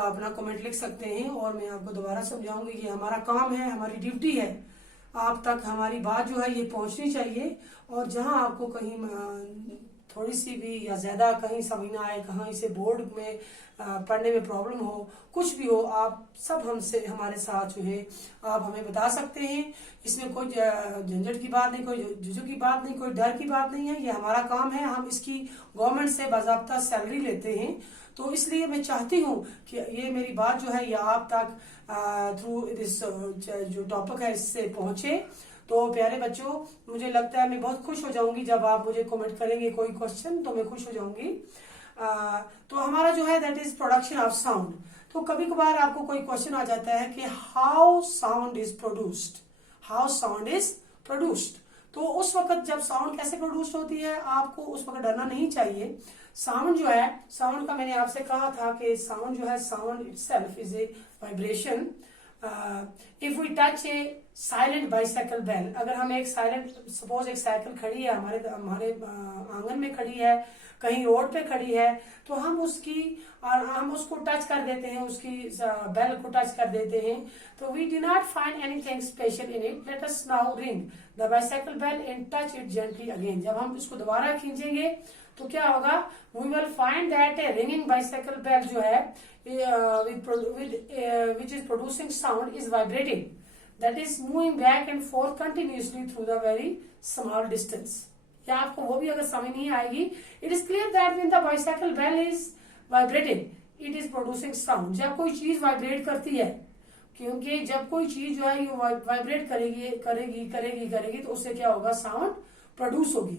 आप अपना कमेंट लिख सकते हैं और मैं आपको दोबारा समझाऊंगी कि हमारा काम है, हमारी ड्यूटी है, आप तक हमारी बात जो है ये पहुंचनी चाहिए। और जहां आपको कहीं थोड़ी सी भी या ज्यादा कहीं समझ ना आए, कहीं से बोर्ड में पढ़ने में प्रॉब्लम हो, कुछ भी हो, आप सब हमसे हमारे साथ जो है आप हमें बता सकते हैं। इसमें कोई झंझट की बात नहीं, कोई झुझु की बात नहीं, कोई डर की बात नहीं है। ये हमारा काम है, हम इसकी गवर्नमेंट से बाकायदा सैलरी लेते हैं। तो इसलिए मैं चाहती हूँ कि ये मेरी बात जो है ये आप तक थ्रू दिस जो टॉपिक है इससे पहुंचे। तो प्यारे बच्चों, मुझे लगता है मैं बहुत खुश हो जाऊंगी जब आप मुझे कमेंट करेंगे कोई क्वेश्चन, तो मैं खुश हो जाऊंगी। तो हमारा जो है that is production of sound. तो कभी कभार आपको कोई क्वेश्चन आ जाता है कि how sound is produced, how sound is produced. तो उस वक्त जब साउंड कैसे प्रोड्यूस्ड होती है, आपको उस वक्त डरना नहीं चाहिए। साउंड जो है, साउंड का मैंने आपसे कहा था कि साउंड जो है, sound itself is a vibration. If we touch a silent bicycle bell, अगर हम एक साइलेंट, सपोज एक साइकिल खड़ी है हमारे आंगन में खड़ी है, कहीं रोड पे खड़ी है, तो हम उसको टच कर देते हैं, उसकी बेल को टच कर देते हैं, तो we do not find anything special in it. Let us now ring the bicycle bell and touch it gently again. जब हम इसको दोबारा खींचेंगे तो क्या होगा, we will find that a ringing bicycle bell जो है which is producing sound is vibrating, that is moving back and forth continuously through the very small distance। या आपको वो भी अगर समझ नहीं आएगी, it is clear that when the bicycle bell is vibrating it is producing sound। जब कोई चीज वाइब्रेट करती है, क्योंकि जब कोई चीज जो है ये वाइब्रेट करेगी तो उससे क्या होगा, साउंड प्रोड्यूस होगी।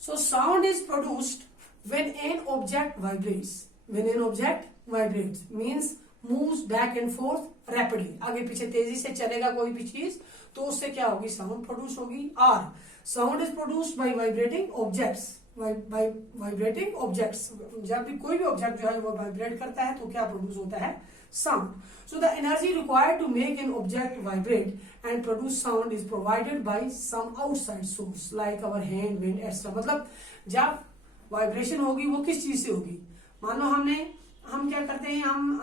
So sound is produced when an object vibrates। When an object vibrates means moves back and forth rapidly। आगे पीछे तेजी से चलेगा कोई भी चीज, तो उससे क्या होगी, साउंड प्रोड्यूस होगी। और sound is produced by vibrating objects, by vibrating objects. जब भी कोई भी ऑब्जेक्ट जो है वो वाइब्रेट करता है तो क्या प्रोड्यूस होता है, sound. So the energy required to make an object vibrate and produce sound is provided by some outside source like our hand, wind, etc। मतलब जब वाइब्रेशन होगी वो किस चीज से होगी, मान लो हम क्या करते हैं, हम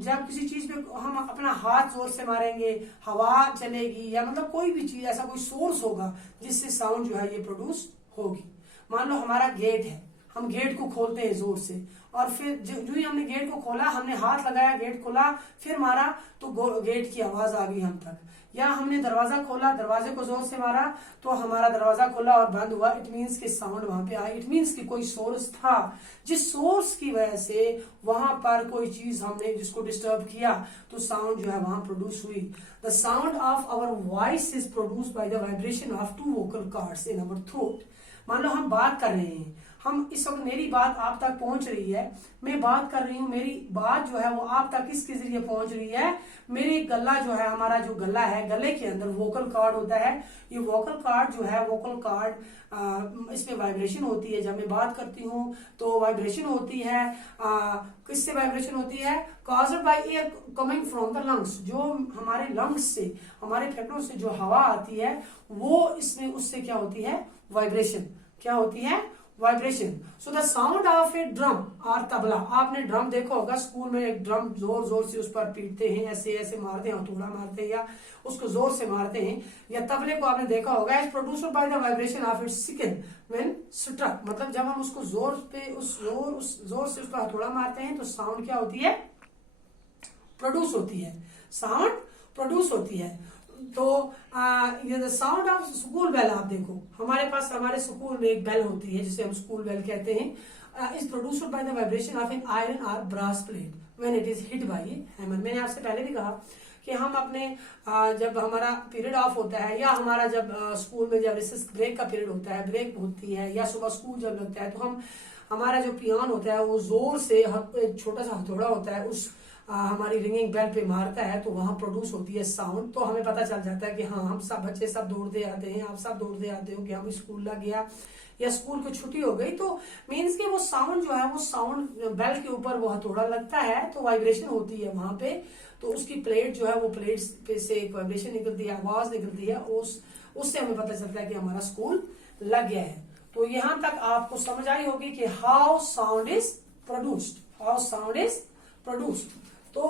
जब किसी चीज पे हम अपना हाथ जोर से मारेंगे, हवा चलेगी, या मतलब कोई भी चीज ऐसा कोई सोर्स होगा जिससे साउंड जो है ये प्रोड्यूस होगी। मान लो हमारा गेट है, हम गेट को खोलते हैं जोर से, और फिर जो ही हमने गेट को खोला, हमने हाथ लगाया, गेट खोला, फिर मारा तो गेट की आवाज आ गई हम तक। या हमने दरवाजा खोला, दरवाजे को जोर से मारा तो हमारा दरवाजा खुला और बंद हुआ, इट मीन्स कि साउंड वहां पे आई। इट मीन्स कि कोई सोर्स था, जिस सोर्स की वजह से वहां पर कोई चीज हमने जिसको डिस्टर्ब किया तो साउंड जो है वहां प्रोड्यूस हुई। The sound of our voice is produce by the vibration of 2 vocal cords in our throat. मान लो हम बात कर रहे हैं, हम इस वक्त मेरी बात आप तक पहुंच रही है, मैं बात कर रही हूँ, मेरी बात जो है वो आप तक किसके जरिए पहुंच रही है, मेरे गला जो है, हमारा जो गला है, गले के अंदर वोकल कॉर्ड होता है। ये वोकल कॉर्ड जो है, वोकल कॉर्ड इसमें वाइब्रेशन होती है। जब मैं बात करती हूँ तो वाइब्रेशन होती है, किससे वाइब्रेशन होती है, caused by air coming from the lungs. जो हमारे लंग्स से, हमारे फेफड़ों से जो हवा आती है वो इसमें, उससे क्या होती है, वाइब्रेशन। क्या होती है, vibration. So the sound of A drum और तबला। आपने ड्रम देखा होगा, स्कूल में एक ड्रम जोर जोर से उस पर पीटते हैं, ऐसे ऐसे मारते हैं, हथौड़ा मारते हैं या उसको जोर से मारते हैं। या तबले को आपने देखा होगा, is produced by the vibration of its skin when struck. मतलब जब हम उसको जोर से उस पर हथौड़ा मारते हैं तो साउंड क्या होती है, प्रोड्यूस होती है, साउंड प्रोड्यूस होती है। तो ये साउंड ऑफ स्कूल बेल, आप देखो हमारे पास, हमारे स्कूल में एक बेल होती है जिसे हम स्कूल बेल कहते हैं, is produced by the vibration of an iron और brass plate when it is hit by a hammer. मैंने आपसे पहले भी कहा कि हम अपने जब हमारा पीरियड ऑफ होता है, या हमारा जब स्कूल में जब रिसेस ब्रेक का पीरियड होता है, ब्रेक होती है, या सुबह स्कूल जब लगता है, तो हमारा जो पियान होता है वो जोर से, एक छोटा सा हथौड़ा होता है, उस हमारी रिंगिंग बेल पे मारता है तो वहां प्रोड्यूस होती है साउंड। तो हमें पता चल जाता है कि हाँ, हम सब बच्चे सब दौड़ते आते हैं, आप सब दौड़ते आते हो कि हम स्कूल लग गया या स्कूल की छुट्टी हो गई। तो मीन्स के वो साउंड जो है, वो साउंड बेल के ऊपर वो हथौड़ा लगता है तो वाइब्रेशन होती है वहां पे, तो उसकी प्लेट जो है वो प्लेट पे से एक वाइब्रेशन निकलती है, आवाज निकलती है, उससे हमें पता चलता है कि हमारा स्कूल लग गया है। तो यहां तक आपको समझ आई होगी कि how sound is produced, how sound is produced. तो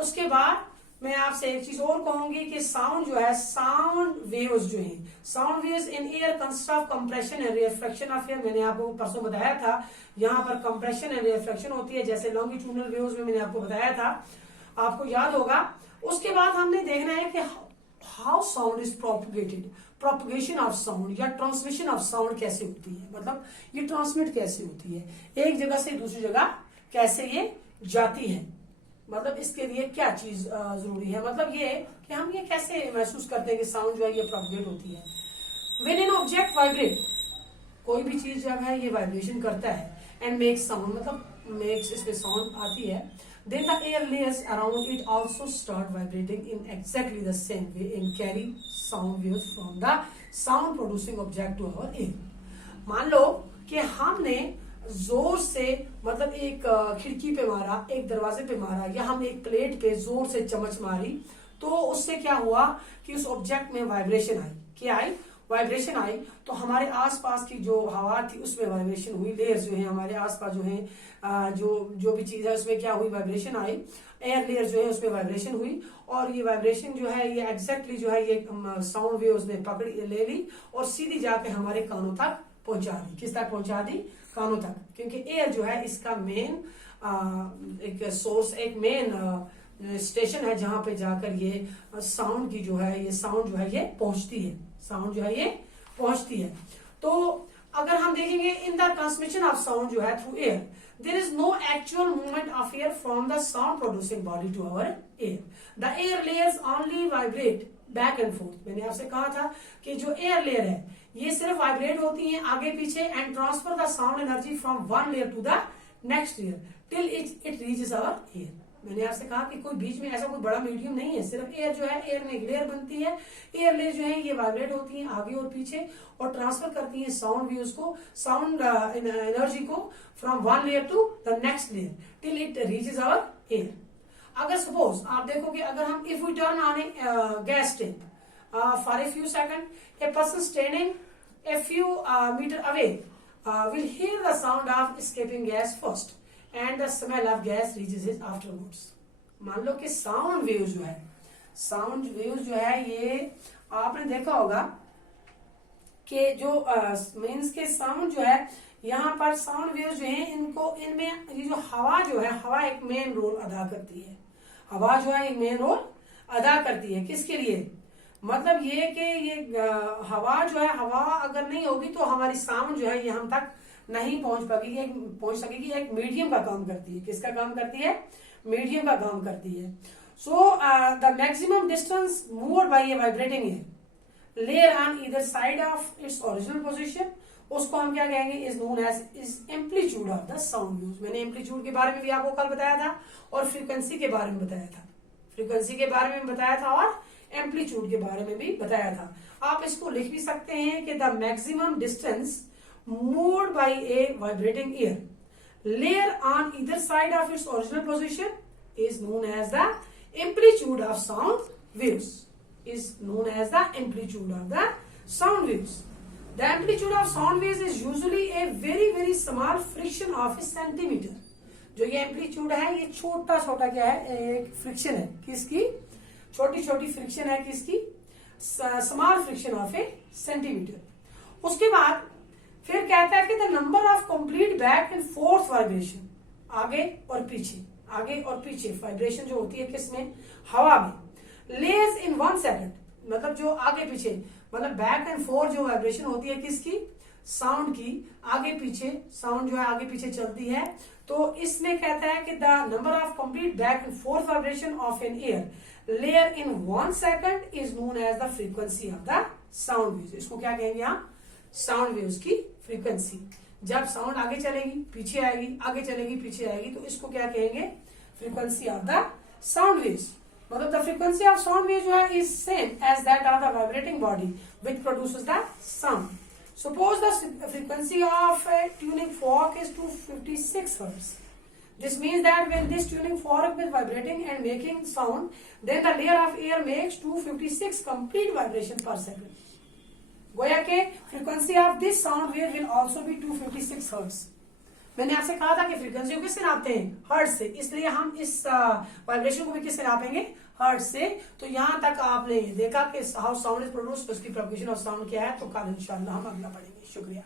उसके बाद मैं आपसे एक चीज और कहूंगी कि साउंड जो है, साउंड वेव्स जो है, sound waves in air consist of compression and refraction of air. मैंने आपको परसों बताया था, यहाँ पर कंप्रेशन एंड रिफ्रैक्शन होती है, जैसे लॉन्गिट्यूडनल वेव्स में मैंने आपको बताया था, आपको याद होगा। उसके बाद हमने देखना है कि how sound is propagated, propagation of sound या ट्रांसमिशन ऑफ साउंड कैसे होती है, मतलब ये ट्रांसमिट कैसे होती है, एक जगह से दूसरी जगह कैसे ये जाती है, मतलब इसके लिए क्या चीज जरूरी है, मतलब ये कि हम ये कैसे महसूस करते हैं कि साउंड जो है ये प्रोपगेट होती है। व्हेन एन ऑब्जेक्ट वाइब्रेट, कोई भी चीज जब है ये वाइब्रेशन करता है, एंड मेक्स साउंड, मतलब मेक्स, इसमें साउंड आती है, then the air layers around it also start vibrating in exactly the same way and carry sound waves from the sound producing object to our ear। मान लो कि हमने जोर से, मतलब एक खिड़की पे मारा, एक दरवाजे पे मारा, या हम एक प्लेट पे जोर से चमच मारी, तो उससे क्या हुआ कि उस ऑब्जेक्ट में वाइब्रेशन आई। क्या आई? वाइब्रेशन आई। तो हमारे आसपास की जो हवा थी उसमें वाइब्रेशन हुई, लेयर्स जो है हमारे आसपास जो है, जो भी चीज है उसमें क्या हुई, वाइब्रेशन आई, एयर लेयर जो है उसमें वाइब्रेशन हुई, और ये वाइब्रेशन जो है ये एग्जैक्टली जो है ये साउंड वेव उसने पकड़ ले ली और सीधी जाके हमारे कानों तक पहुंचा दी। किस तक पहुंचा दी? कानों तक, क्योंकि एयर जो है इसका मेन एक सोर्स, एक मेन स्टेशन है जहां पे जाकर ये साउंड की जो है, ये साउंड जो है ये पहुंचती है, साउंड जो है ये पहुंचती है। तो अगर हम देखेंगे in the transmission of sound जो है through air, there is no actual movement of air from the sound producing body to our air. The air layers only vibrate back and forth. मैंने आपसे कहा था कि जो एयर लेयर है ये सिर्फ वाइब्रेट होती है आगे पीछे, and transfer the sound energy from one layer to the next layer till it reaches our air. मैंने आपसे कहा कि कोई बीच में ऐसा कोई बड़ा मीडियम नहीं है, सिर्फ एयर जो है, एयर में एक लेयर बनती है, एयर लेयर जो है ये वाइब्रेट होती है आगे और पीछे और ट्रांसफर करती है साउंड वेव्स को, साउंड एनर्जी को from one layer to the next layer till it reaches our air. अगर सपोज आप देखो कि अगर हम if we turn on a gas tap for a few second, a person standing a few meter away will hear the sound of escaping gas first and the smell of gas reaches it afterwards। मान लो कि sound wave जो है, sound wave जो है ये आपने देखा होगा कि जो मीन्स के साउंड जो है, यहाँ पर साउंड वेव जो है इनको, इनमें ये जो हवा जो है, हवा एक मेन रोल अदा करती है, हवा जो है एक मेन रोल अदा करती है। किसके लिए? मतलब ये कि ये हवा जो है, हवा अगर नहीं होगी तो हमारी साउंड जो है ये हम तक नहीं पहुंच सकेगी, एक मीडियम का काम करती है। किसका काम करती है? मीडियम का काम करती है। So the maximum distance moved by a vibrating air layer on either side of its original position, उसको हम क्या कहेंगे? Is known as is amplitude of the sound waves. मैंने एम्पलीट्यूड के बारे में भी आपको कल बताया था और फ्रीक्वेंसी के बारे में बताया था, फ्रीक्वेंसी के बारे में बताया था और एम्पलीट्यूड के बारे में भी बताया था। आप इसको लिख भी सकते हैं कि the maximum distance moved by a vibrating air layer on either side of its original position is known as the amplitude of sound waves, is known as the amplitude of the sound waves. The amplitude of sound waves is usually a very very small friction of a centimetre. जो ये amplitude है ये छोटा छोटा क्या है, एक friction है। किसकी? छोटी छोटी फ्रिक्शन है। किसकी? Small friction of a centimetre. उसके बाद फिर कहता है कि the number of complete back and forth vibration, आगे और पीछे, आगे और पीछे वाइब्रेशन जो होती है किसमें? हवा में, लेयर्स इन 1 सेकंड, मतलब जो आगे पीछे, मतलब बैक एंड फोर्थ जो वाइब्रेशन होती है किसकी? साउंड की, आगे पीछे साउंड जो है आगे पीछे चलती है। तो इसमें कहता है कि the number of complete back and forth vibration of an air layer in 1 second is known as the frequency of the sound waves. इसको क्या कहेंगे आप? साउंड वेव्स की फ्रीक्वेंसी। जब साउंड आगे चलेगी पीछे आएगी, आगे चलेगी पीछे आएगी, तो इसको क्या कहेंगे? Frequency of the sound waves. मतलब the frequency of sound wave जो है is same as that of the vibrating body which produces the sound. Suppose the frequency of a tuning fork is 256 Hz. This means that when this tuning fork is vibrating and making sound, then the layer of air makes 256 complete vibration per second. गोया के frequency of this sound wave will also be 256 Hz. मैंने आपसे कहा था कि frequency को किससे नापते हैं, हर्ट्ज से, इसलिए हम इस वाइब्रेशन को भी किससे नापेंगे, हर्ट्ज से। तो यहाँ तक आपने देखा कि हाउ साउंड इज प्रोड्यूस्ड, उसकी प्रोपगेशन ऑफ साउंड क्या है, तो कल इंशाल्लाह हम अगला पढ़ेंगे। शुक्रिया।